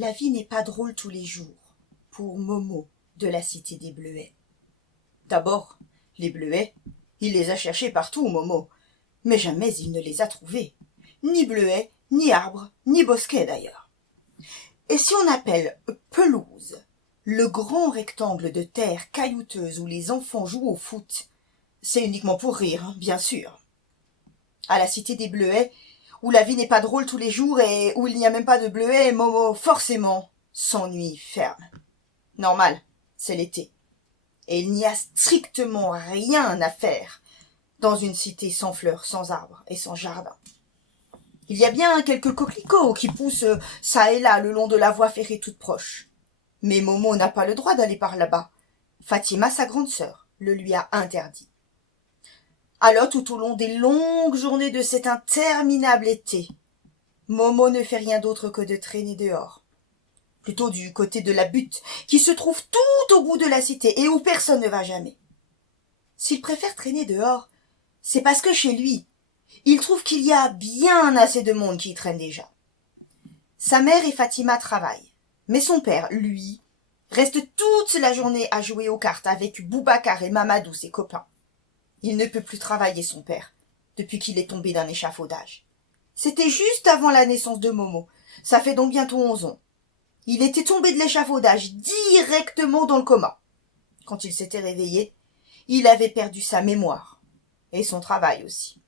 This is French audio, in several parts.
La vie n'est pas drôle tous les jours pour Momo de la cité des Bleuets. D'abord, les bleuets, il les a cherchés partout, Momo, mais jamais il ne les a trouvés. Ni bleuets, ni arbres, ni bosquets d'ailleurs. Et si on appelle pelouse le grand rectangle de terre caillouteuse où les enfants jouent au foot, c'est uniquement pour rire, hein, bien sûr. À la cité des Bleuets, où la vie n'est pas drôle tous les jours et où il n'y a même pas de bleuets, Momo, forcément, s'ennuie ferme. Normal, c'est l'été. Et il n'y a strictement rien à faire dans une cité sans fleurs, sans arbres et sans jardin. Il y a bien quelques coquelicots qui poussent çà et là le long de la voie ferrée toute proche. Mais Momo n'a pas le droit d'aller par là-bas. Fatima, sa grande sœur, le lui a interdit. Alors, tout au long des longues journées de cet interminable été, Momo ne fait rien d'autre que de traîner dehors. Plutôt du côté de la butte, qui se trouve tout au bout de la cité et où personne ne va jamais. S'il préfère traîner dehors, c'est parce que chez lui, il trouve qu'il y a bien assez de monde qui y traîne déjà. Sa mère et Fatima travaillent. Mais son père, lui, reste toute la journée à jouer aux cartes avec Boubacar et Mamadou, ses copains. Il ne peut plus travailler, son père, depuis qu'il est tombé d'un échafaudage. C'était juste avant la naissance de Momo. Ça fait donc bientôt 11 ans. Il était tombé de l'échafaudage directement dans le coma. Quand il s'était réveillé, il avait perdu sa mémoire. Et son travail aussi.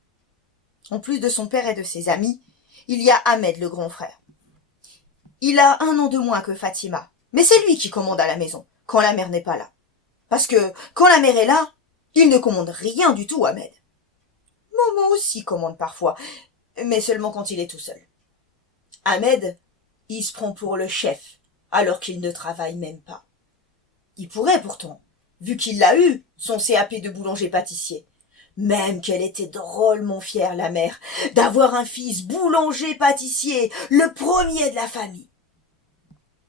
En plus de son père et de ses amis, il y a Ahmed, le grand frère. Il a 1 an de moins que Fatima, mais c'est lui qui commande à la maison, quand la mère n'est pas là. Parce que, quand la mère est là, il ne commande rien du tout, Ahmed. Momo aussi commande parfois, mais seulement quand il est tout seul. Ahmed, il se prend pour le chef, alors qu'il ne travaille même pas. Il pourrait pourtant, vu qu'il l'a eu, son CAP de boulanger-pâtissier. Même qu'elle était drôlement fière, la mère, d'avoir un fils boulanger-pâtissier, le premier de la famille.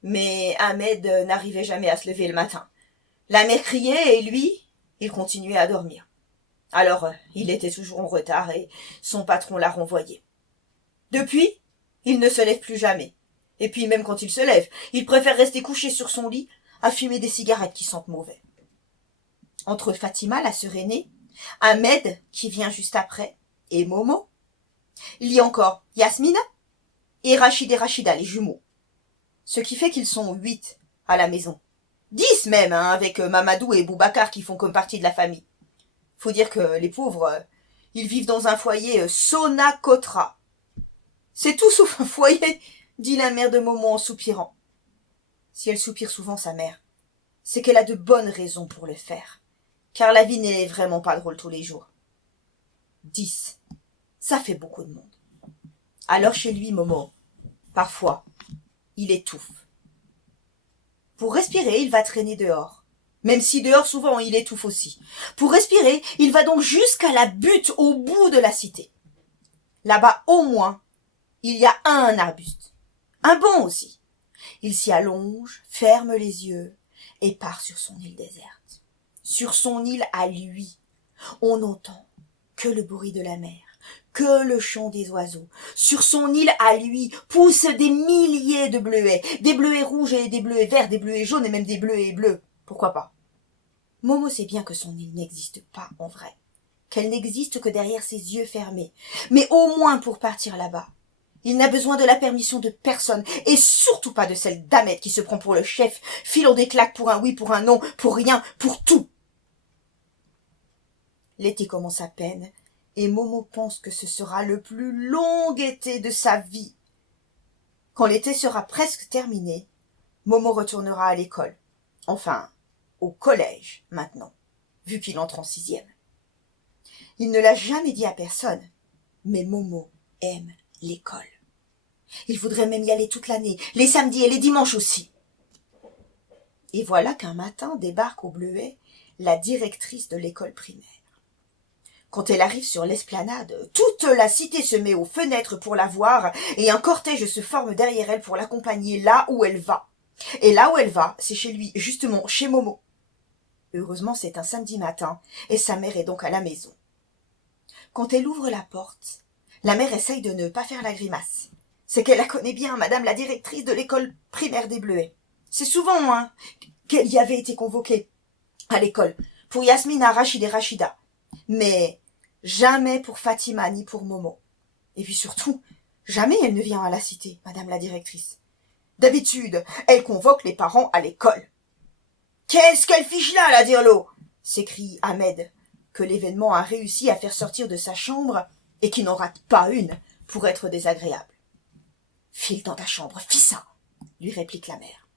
Mais Ahmed n'arrivait jamais à se lever le matin. La mère criait et lui, il continuait à dormir. Alors, il était toujours en retard et son patron l'a renvoyé. Depuis, il ne se lève plus jamais. Et puis même quand il se lève, il préfère rester couché sur son lit à fumer des cigarettes qui sentent mauvais. Entre Fatima, la sœur aînée, Ahmed, qui vient juste après, et Momo, il y a encore Yasmina et Rachid et Rachida, les jumeaux. Ce qui fait qu'ils sont 8 à la maison. 10 même, hein, avec Mamadou et Boubacar qui font comme partie de la famille. Faut dire que les pauvres, ils vivent dans un foyer Sonacotra. C'est tout sauf un foyer, dit la mère de Momo en soupirant. Si elle soupire souvent, sa mère, c'est qu'elle a de bonnes raisons pour le faire. Car la vie n'est vraiment pas drôle tous les jours. 10, ça fait beaucoup de monde. Alors chez lui, Momo, parfois, il étouffe. Pour respirer, il va traîner dehors. Même si dehors, souvent, il étouffe aussi. Pour respirer, il va donc jusqu'à la butte au bout de la cité. Là-bas, au moins, il y a un arbuste. Un banc aussi. Il s'y allonge, ferme les yeux et part sur son île déserte. Sur son île à lui, on n'entend que le bruit de la mer, que le chant des oiseaux. Sur son île à lui poussent des milliers de bleuets, des bleuets rouges et des bleuets verts, des bleuets jaunes et même des bleuets bleus. Pourquoi pas? Momo sait bien que son île n'existe pas en vrai, qu'elle n'existe que derrière ses yeux fermés. Mais au moins pour partir là-bas, il n'a besoin de la permission de personne, et surtout pas de celle d'Ahmed qui se prend pour le chef, filant des claques pour un oui, pour un non, pour rien, pour tout. L'été commence à peine, et Momo pense que ce sera le plus long été de sa vie. Quand l'été sera presque terminé, Momo retournera à l'école. Enfin, au collège, maintenant, vu qu'il entre en 6e. Il ne l'a jamais dit à personne, mais Momo aime l'école. Il voudrait même y aller toute l'année, les samedis et les dimanches aussi. Et voilà qu'un matin débarque au Bleuet la directrice de l'école primaire. Quand elle arrive sur l'esplanade, toute la cité se met aux fenêtres pour la voir et un cortège se forme derrière elle pour l'accompagner là où elle va. Et là où elle va, c'est chez lui, justement, chez Momo. Heureusement, c'est un samedi matin et sa mère est donc à la maison. Quand elle ouvre la porte, la mère essaye de ne pas faire la grimace. c'est qu'elle la connaît bien, madame la directrice de l'école primaire des Bleuets. C'est souvent, qu'elle y avait été convoquée à l'école, pour Yasmina, Rachid et Rachida. Mais jamais pour Fatima ni pour Momo. Et puis surtout, jamais elle ne vient à la cité, madame la directrice. D'habitude, elle convoque les parents à l'école. « Qu'est-ce qu'elle fiche là, la dirlo ?» s'écrie Ahmed, que l'événement a réussi à faire sortir de sa chambre et qui n'en rate pas une pour être désagréable. « File dans ta chambre, fis ça !» lui réplique la mère.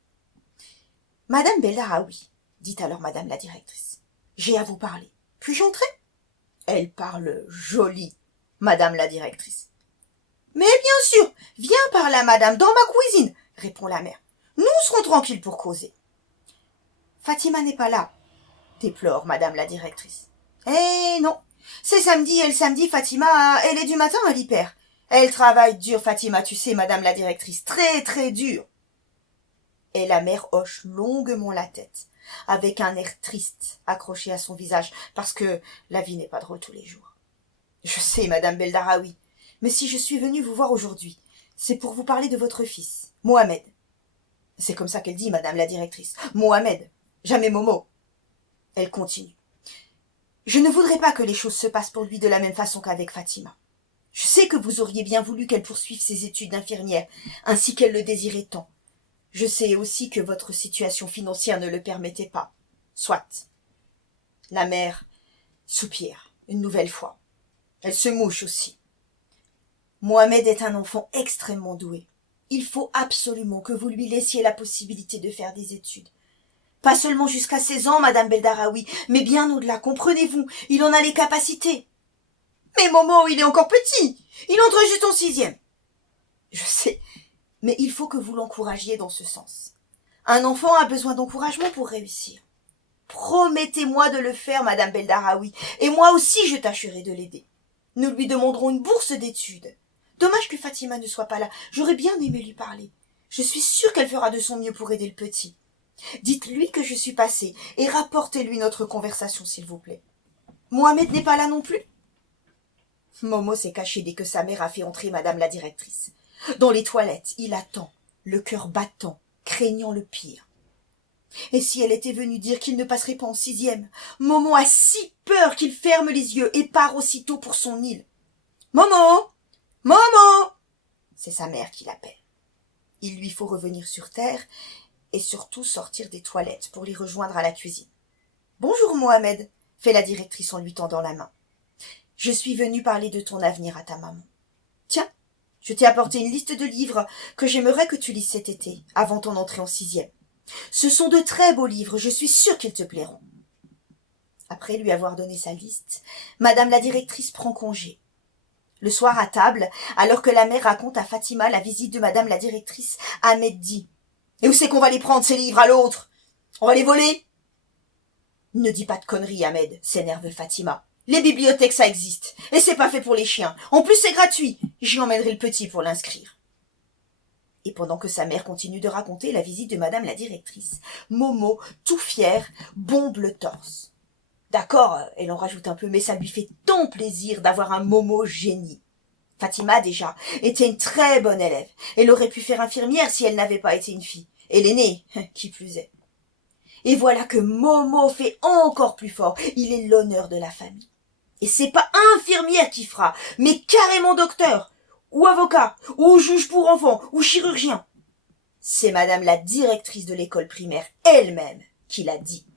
« Madame Beldaraoui, dit alors madame la directrice, j'ai à vous parler. Puis-je entrer ?» Elle parle joli, madame la directrice. « Mais bien sûr, viens par là, madame, dans ma cuisine, répond la mère. Nous serons tranquilles pour causer. Fatima n'est pas là, déplore madame la directrice. Eh non, c'est samedi et le samedi, Fatima, elle est du matin à l'hyper. Elle travaille dur, Fatima, tu sais, madame la directrice, très très dur. Et la mère hoche longuement la tête, avec un air triste accroché à son visage, parce que la vie n'est pas drôle tous les jours. Je sais, madame Beldaraoui, mais si je suis venue vous voir aujourd'hui, c'est pour vous parler de votre fils, Mohamed. C'est comme ça qu'elle dit, madame la directrice. Mohamed, jamais Momo. Elle continue. Je ne voudrais pas que les choses se passent pour lui de la même façon qu'avec Fatima. Je sais que vous auriez bien voulu qu'elle poursuive ses études d'infirmière, ainsi qu'elle le désirait tant. Je sais aussi que votre situation financière ne le permettait pas. Soit. La mère soupire une nouvelle fois. Elle se mouche aussi. Mohamed est un enfant extrêmement doué. Il faut absolument que vous lui laissiez la possibilité de faire des études. Pas seulement jusqu'à 16 ans, madame Beldaraoui, mais bien au-delà, comprenez-vous, il en a les capacités. Mais Momo, il est encore petit, il entre juste en 6e. Je sais, mais il faut que vous l'encouragiez dans ce sens. Un enfant a besoin d'encouragement pour réussir. Promettez-moi de le faire, madame Beldaraoui, et moi aussi je tâcherai de l'aider. Nous lui demanderons une bourse d'études. Dommage que Fatima ne soit pas là, j'aurais bien aimé lui parler. Je suis sûre qu'elle fera de son mieux pour aider le petit. Dites-lui que je suis passée, et rapportez-lui notre conversation, s'il vous plaît. Mohamed n'est pas là non plus? Momo s'est caché dès que sa mère a fait entrer madame la directrice. Dans les toilettes, il attend, le cœur battant, craignant le pire. Et si elle était venue dire qu'il ne passerait pas en 6e, Momo a si peur qu'il ferme les yeux et part aussitôt pour son île. Momo! Momo! C'est sa mère qui l'appelle. Il lui faut revenir sur terre et surtout sortir des toilettes pour les rejoindre à la cuisine. Bonjour Mohamed, fait la directrice en lui tendant la main. Je suis venue parler de ton avenir à ta maman. Tiens, je t'ai apporté une liste de livres que j'aimerais que tu lises cet été, avant ton entrée en 6e. Ce sont de très beaux livres, je suis sûre qu'ils te plairont. Après lui avoir donné sa liste, madame la directrice prend congé. Le soir à table, alors que la mère raconte à Fatima la visite de madame la directrice, Ahmed dit « Et où c'est qu'on va les prendre, ces livres, à l'autre? On va les voler ?» Ne dis pas de conneries, Ahmed, s'énerve Fatima. Les bibliothèques, ça existe. Et c'est pas fait pour les chiens. En plus, c'est gratuit. J'y emmènerai le petit pour l'inscrire. Et pendant que sa mère continue de raconter la visite de madame la directrice, Momo, tout fier, bombe le torse. D'accord, elle en rajoute un peu, mais ça lui fait tant plaisir d'avoir un Momo génie. Fatima, déjà, était une très bonne élève. Elle aurait pu faire infirmière si elle n'avait pas été une fille. Et l'aînée, qui plus est. Et voilà que Momo fait encore plus fort. Il est l'honneur de la famille. Et c'est pas infirmière qui fera, mais carrément docteur, ou avocat, ou juge pour enfants, ou chirurgien. C'est madame la directrice de l'école primaire elle-même qui l'a dit.